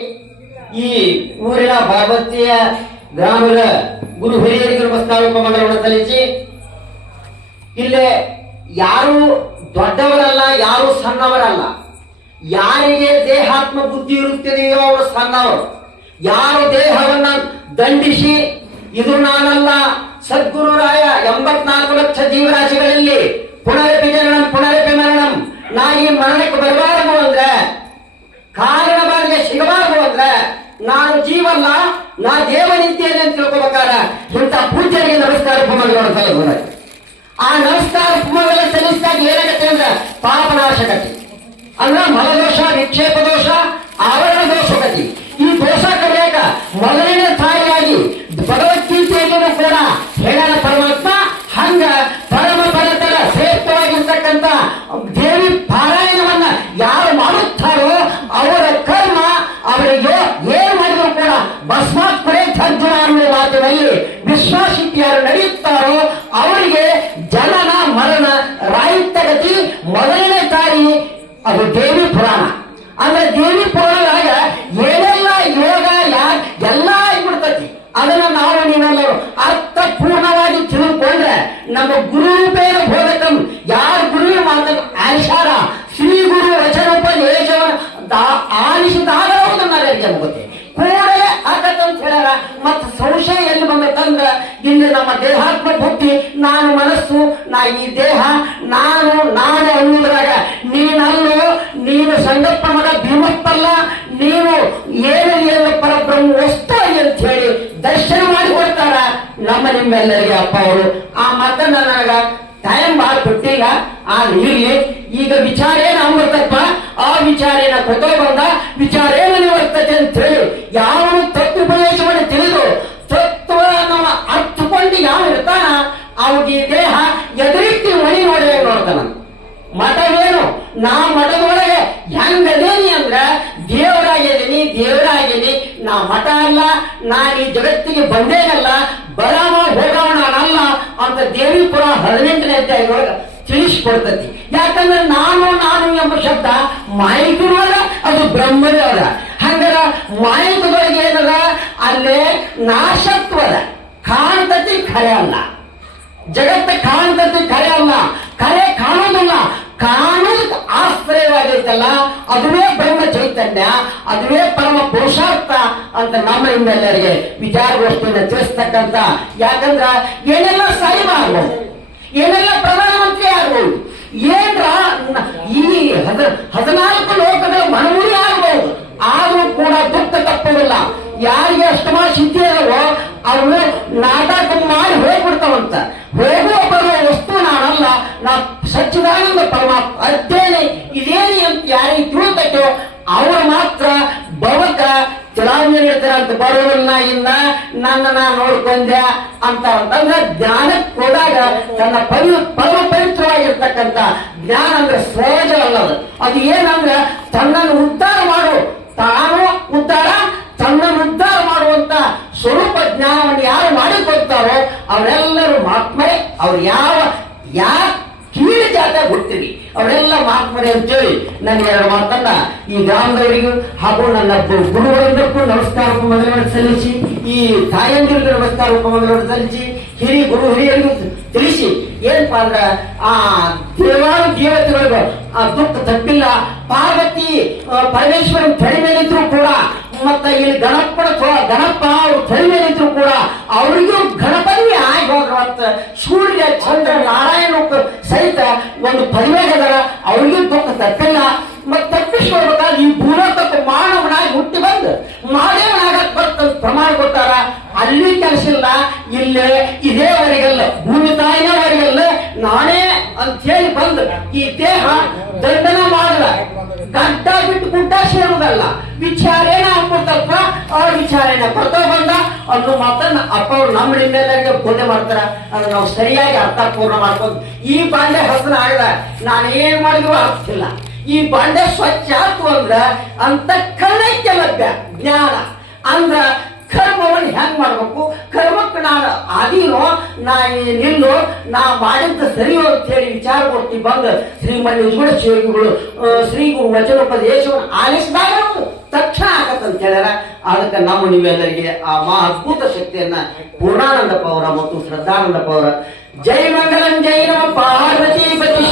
ಈ ಊರಿನ ಭಾಗವತಿಯ ಗ್ರಾಮದ ಗುರು ಹಿರಿಯರಿಗೆ ನಮಸ್ಕಾರ ಮಂಗಳವನ್ನು ಸಲ್ಲಿಸಿ, ಇಲ್ಲೇ ಯಾರು ದೊಡ್ಡವರಲ್ಲ, ಯಾರು ಸಣ್ಣವರಲ್ಲ. ಯಾರಿಗೆ ದೇಹಾತ್ಮ ಬುದ್ಧಿ ಇರುತ್ತದೆಯೋ ಅವರು ಸಣ್ಣವರು. ಯಾರು ದೇಹವನ್ನ ದಂಡಿಸಿ ಇದು ನಾನಲ್ಲ ಸದ್ಗುರುರಾಯ 84 ಲಕ್ಷ ಜೀವರಾಶಿಗಳಲ್ಲಿ ಪುನರಪಿ ಜನನಂ ಪುನರಪಿ ಮರಣಂ, ನಾ ಈ ಮರಣಕ್ಕೆ ಬರಬಾರದು ಅಂದ್ರೆ, ಕಾರಣವಾಗಿ ಸಿಗಬಾರದು ಅಂದ್ರೆ ನಾನು ಜೀವಲ್ಲ, ನಾ ದೇವನಿದ್ದೇನೆ ಅಂತ ತಿಳ್ಕೊಬೇಕಾರ ಇಂಥ ಪೂಜ್ಯರಿಗೆ ನಮಸ್ಕಾರ ಉಪಮಗಳನ್ನು ಸಲ್ಲಿಸೋಣ. ಆ ನಮಸ್ಕಾರ ಉಪಮಗಳ ಸಲ್ಲಿಸಿದಾಗ ಏನಾಗತ್ತೆ ಅಂದ್ರೆ ಪಾಪನಾಶಕತೆ ಅಂದ್ರೆ ಮಲದೋಷ, ವಿಕ್ಷೇಪ ದೋಷ, ಆವರಣ ದೋಷಗತಿ. ಈ ದೋಷ ಕಲಿಯಾಕ ಮೊದಲನೇ ತಾಯಿಯಾಗಿ ಭಗವದ್ಗೀತೆಯನ್ನು ಕೂಡ ಹೇಳನ ಪರಮಾತ್ಮ. ಹಂಗ ಪರಮ ಪರತರ ಶ್ರೇಷ್ಠವಾಗಿರ್ತಕ್ಕಂಥ ದೇವಿ ಪಾರಾಯಣವನ್ನ ಯಾರು ಮಾಡುತ್ತಾರೋ ಅವರ ಕರ್ಮ ಅವರಿಗೆ ಏನು ಮಾಡಿದ್ರು ಕೂಡ ಭಸ್ಮಾತ್ಮರೇ ಧರ್ಜನ ಅನ್ನುವ ಮಾತಿನಲ್ಲಿ ವಿಶ್ವಾಸಿಟ್ಟು ಯಾರು ನಡೆಯುತ್ತಾರೋ ಅವರಿಗೆ ಜನನ ಮರಣ ರಾಹಿತ್ಯಗತಿ ಮೊದಲನೇ ತಾಯಿ ಅದು ದೇವಿ ಪುರಾಣ. ಅಂದ್ರೆ ದೇವಿ ಪುರಾಣದಾಗ ಏನೆಲ್ಲ ಯೋಗ ಎಲ್ಲ ಆಗಿಬಿಡ್ತತಿ. ಅದನ್ನ ನಾವು ನೀವೆಲ್ಲರೂ ಅರ್ಥಪೂರ್ಣವಾಗಿ ತಿಳ್ಕೊಂಡ್ರೆ ನಮ್ಮ ಗುರುರೂಪೇಣ ಬೋಧಕಂ, ಯಾರು ಗುರುವಿನ ಮಾತನ್ನು ಆಲಿಸಾರ ಶ್ರೀ ಗುರು ವಚನೋಪದೇಶ ಆಲಿಸಿದಾಗ ನಾವೆಲ್ಲರಿಗೆ ಮುಗುತ್ತೆ ಕೂಡಲೇ ಆಗತ್ತ ಅಂತ ಹೇಳ್ಯಾರ. ಮತ್ತೆ ಸಂಶಯ ಎಲ್ಲಿ ಬಂದತ್ತಂದ್ರ ಇಲ್ಲಿ ನಮ್ಮ ದೇಹಾತ್ಮ ಬುದ್ಧಿ, ನಾನು ಮನಸ್ಸು, ನಾ ಈ ದೇಹ, ನಾನು ಅನ್ನುವುದ್ರಾಗ ನೀನಲ್ಲೋ, ನೀನು ಸಂಗಪ್ಪ ಮಗ ಭೀಮಪ್ಪಲ್ಲ, ನೀನು ಏನು ಪರಬ್ರಹ್ಮ ವಸ್ತು ಅಂತ ಹೇಳಿ ದರ್ಶನ ಮಾಡಿಕೊಡ್ತಾರ ನಿಮ್ಮೆಲ್ಲರಿಗೆ ಅಪ್ಪ ಅವರು. ಆ ಮಾತನ್ನ ನನಗ ಟೈಮ್ ಬಹಳ ಕೊಟ್ಟಿಲ್ಲ. ಆ ಇರ್ಲಿ, ಈಗ ವಿಚಾರ ಏನು ಅಮೃತಪ್ಪ, ಆ ವಿಚಾರ ಏನ ಕೊತ್ತೋ ಬಂದ ವಿಚಾರ ಏನು ನಿವರ್ತತೆ ಅಂತ ಹೇಳಿ ಯಾವ ತತ್ವೋಪದೇಶವನ್ನು ತಿಳಿದು ತತ್ವ ನಮ್ಮ ಅರ್ಥಕೊಂಡು ಯಾವ ಇರ್ತಾನ ಅವ್ರಿಗೆ ಈ ದೇಹ ಎದುರಿಟ್ಟು ಮಣಿ ನೋಡಿದಾಗ ನೋಡ್ತಾನ. ಮಠವೇನು ನಾ ಮಠದೊಳಗೆ ಹೆಂಗದೇನಿ ಅಂದ್ರ ದೇವರಾಗಿದ್ದೀನಿ, ನಾ ಮಠ ಅಲ್ಲ, ನಾನು ಈ ಜಗತ್ತಿಗೆ ಬಂದೇನಲ್ಲ, ಬರಾಮ ಹೋಗವ ನಾನಲ್ಲ ಅಂತ ದೇವಿ ಪುರ 18ನೇ ಅಧ್ಯಾಯದೊಳಗೆ ತಿಳಿಸಿಕೊಡ್ತತಿ. ಯಾಕಂದ್ರೆ ನಾನು ಎಂಬ ಶಬ್ದ ಮಾಯಿಕರವರ, ಅದು ಬ್ರಹ್ಮದೇವರ. ಹಂಗಾರ ಮಾಯಿಕದೊಳಗೆ ಏನದ ಅಲ್ಲೇ ನಾಶತ್ವದ ಕಾಣ್ತತಿ, ಖರೆ ಅಲ್ಲ. ಜಗತ್ತ ಕಾಣ್ತತಿ, ಖರೆ ಅಲ್ಲ. ಖರೆ ಕಾಣೋದಿಲ್ಲ, ಕಾಣೋದಕ್ಕೆ ಆಶ್ರಯವಾಗಿರ್ತಲ್ಲ, ಅದುವೇ ಬ್ರಹ್ಮ ಚೈತನ್ಯ, ಅದುವೇ ಪರಮ ಪುರುಷಾರ್ಥ ಅಂತ ನಿಮ್ಮೆಲ್ಲರಿಗೆ ವಿಚಾರಗೋಷ್ಠಿಯನ್ನು ತಿಳಿಸ್ತಕ್ಕಂಥ. ಯಾಕಂದ್ರ ಏನೆಲ್ಲ ಸಾಹಿಬ ಆಗ್ಬೋದು, ಏನೆಲ್ಲ ಪ್ರಧಾನಮಂತ್ರಿ ಆಗ್ಬೋದು, ಏನ್ರ ಈ 14 ಲೋಕಗಳ ಮನವೂರಿ ಆಗ್ಬಹುದು, ಆದ್ರೂ ಕೂಡ ದುಃಖ ತಪ್ಪುವುದಿಲ್ಲ. ಯಾರಿಗೆ ಅಷ್ಟಮ ಸಿದ್ಧಿ ಅದವೋ ಅವು ನಾಟಕ ಮಾಡಿ ಹೋಗ್ಬಿಡ್ತಾವಂತ. ಹೋಗುವ ಬರುವ ವಸ್ತು ನಾನಲ್ಲ, ನಾ ಸಚ್ಚಿದಾನಂದ ಪರಮಾತ್ಮ ಅಧ್ಯಯನ ಇದೇನಿ ಅಂತ ಯಾರಿಗೆ ತಿಳ್ತೈತೋ ಅವರು ಮಾತ್ರ ಭವಕ ಚಲಾವಣೆ ಹೇಳ್ತಾರ ಅಂತ. ಬರೋಲ್ಲ ಇನ್ನ ನನ್ನ ನೋಡ್ಕೊಂಡೆ ಅಂತ ಅಂತಂದ್ರೆ ಜ್ಞಾನಕ್ಕೆ ಹೋದಾಗ ತನ್ನ ಪರಮ ಪವಿತ್ರವಾಗಿರ್ತಕ್ಕಂಥ ಜ್ಞಾನ ಅಂದ್ರೆ ಸಹಜ ಅಲ್ಲದು. ಅದು ಏನಂದ್ರೆ ತನ್ನನ್ನು ಉದ್ಧಾರ ಮಾಡು, ತಾನು ಉದ್ಧಾರ, ತನ್ನನ್ನು ಉದ್ಧಾರ ಮಾಡುವಂತ ಸ್ವರೂಪ ಜ್ಞಾನವನ್ನು ಯಾರು ಮಾಡಿಕೊಡ್ತಾರೋ ಅವರೆಲ್ಲರೂ ಮಹಾತ್ಮರೇ. ಅವ್ರು ಯಾವ ಕೀಳು ಜಾತ ಹುಟ್ಟಿರಿ ಅವರೆಲ್ಲ ಮಹಾತ್ಮರೇ ಅಂತೇಳಿ ನನಗೆ 2 ಮಾತನ್ನ ಈ ಗ್ರಾಮದವರಿಗೂ ಹಾಗೂ ನನ್ನ ಗುರುಗಳಿಂದಕ್ಕೂ ನಮಸ್ಕಾರ ಉಪಮಂಡಲವನ್ನು ಸಲ್ಲಿಸಿ, ಈ ತಾಯಂದಿರಿಗೂ ನಮಸ್ಕಾರ ಉಪಮಂಡಲವನ್ನು ಸಲ್ಲಿಸಿ, ಹಿರಿಯರಿಗೂ ತಿಳಿಸಿ ಏನಪ್ಪಾ ಅಂದ್ರ ಆ ದೇವತೆಗಳಿಗೂ ಆ ದುಃಖ ತಪ್ಪಿಲ್ಲ. ಪಾರ್ವತಿ ಪರಮೇಶ್ವರನ್ ತಲೆ ಮೇಲಿದ್ರು ಕೂಡ, ಮತ್ತೆ ಇಲ್ಲಿ ಗಣಪ ಅವರು ತಲೆ ಮೇಲಿದ್ರು ಕೂಡ ಅವರಿಗೂ ಗಣಪತಿ ಆಗಿ ಹೋದ್ರ. ಮತ್ತ ಸೂರ್ಯ ಚಂದ್ರ ನಾರಾಯಣ ಸಹಿತ ಒಂದು ಪರಿವೇಗದರ ಅವ್ರಿಗೂ ದುಃಖ ತಪ್ಪಿಲ್ಲ. ಮತ್ತೆ ತಪ್ಪಿಸ್ಕೊಳ್ಬೇಕಾದ್ರೆ ಈ ಭೂಲೋಕಕ್ಕ ಮಾನವನಾಗಿ ಹುಟ್ಟಿ ಬಂದು ಮಹಾದೇವನಾಗಕ್ ಬರ್ತಂತ ಪ್ರಮಾಣ ಕೊಟ್ಟಾರ. ಅಲ್ಲಿ ಕೆಲಸ ಇಲ್ಲ, ಇಲ್ಲೇ ಇದೇವರೆಗಲ್ಲ, ಭೂಮಿ ತಾಯಿನವರೆಗಲ್ಲ, ನಾನೇ ಅಂತ ಹೇಳಿ ಬಂದು ಈ ದೇಹ ದಂಡನ ಮಾಡಲ್ಲ, ಗಡ್ಡ ಬಿಟ್ಟು ಗುಡ್ಡ ಸೇರುವುದಲ್ಲ, ವಿಚಾರೇನ ಆಗ್ಬಿಡ್ತಪ್ಪ, ಆ ವಿಚಾರೇನ ಬರ್ತಾ ಬಂದ ಅನ್ನೋ ಮಾತನ್ನ ಅಪ್ಪ ಅವ್ರು ನಿಮ್ಮೆಲ್ಲರಿಗೆ ಬೋಧನೆ ಮಾಡ್ತಾರ. ಅದನ್ನ ನಾವು ಸರಿಯಾಗಿ ಅರ್ಥಪೂರ್ಣ ಮಾಡ್ಕೊಂಡು ಈ ಬಾಂಡೆ ಹಸನ ಆಗದ ನಾನು ಏನ್ ಮಾಡಿದ್ರು ಆಗ್ತಿಲ್ಲ. ಈ ಬಾಂಡೆ ಸ್ವಚ್ಛ ಆಯ್ತು ಅಂದ್ರ ಅಂತ ಕಣ್ಣೈಕ್ಯ ಲಭ್ಯ ಜ್ಞಾನ ಅಂದ್ರ ಕರ್ಮವನ್ನು ಹೆಂಗ್ ಮಾಡ್ಬೇಕು, ಕರ್ಮಕ್ಕೆ ನಾನು ಆದೀನೋ ನಾ ನಿಲ್ಲೋ, ನಾ ಮಾಡಿದ್ದ ಸರಿಯೋ ಅಂತ ಹೇಳಿ ವಿಚಾರ ಕೊಡ್ತಿ ಬಂದ ಶ್ರೀಮನ್ ನಿಜಗುಣ ಶಿವಗಳು ಶ್ರೀ ಗುರು ವಚನೋಪದೇಶವನ್ನು ಆಲಿಸಿದಾಗ ತಕ್ಷಣ ಆಗತ್ತಂತ ಹೇಳ್ಯಾರ. ಅದಕ್ಕೆ ನಮ್ಮ ನೀವೆಲ್ಲರಿಗೆ ಆ ಅದ್ಭುತ ಶಕ್ತಿಯನ್ನ ಪೂರ್ಣಾನಂದಪ್ಪ ಅವರ ಮತ್ತು ಶ್ರದ್ಧಾನಂದಪ್ಪ ಅವರ ಜೈ ಮಂಗಲಂ ಜೈ ನಮ ಪಾರ್ವತಿ ಪತಿ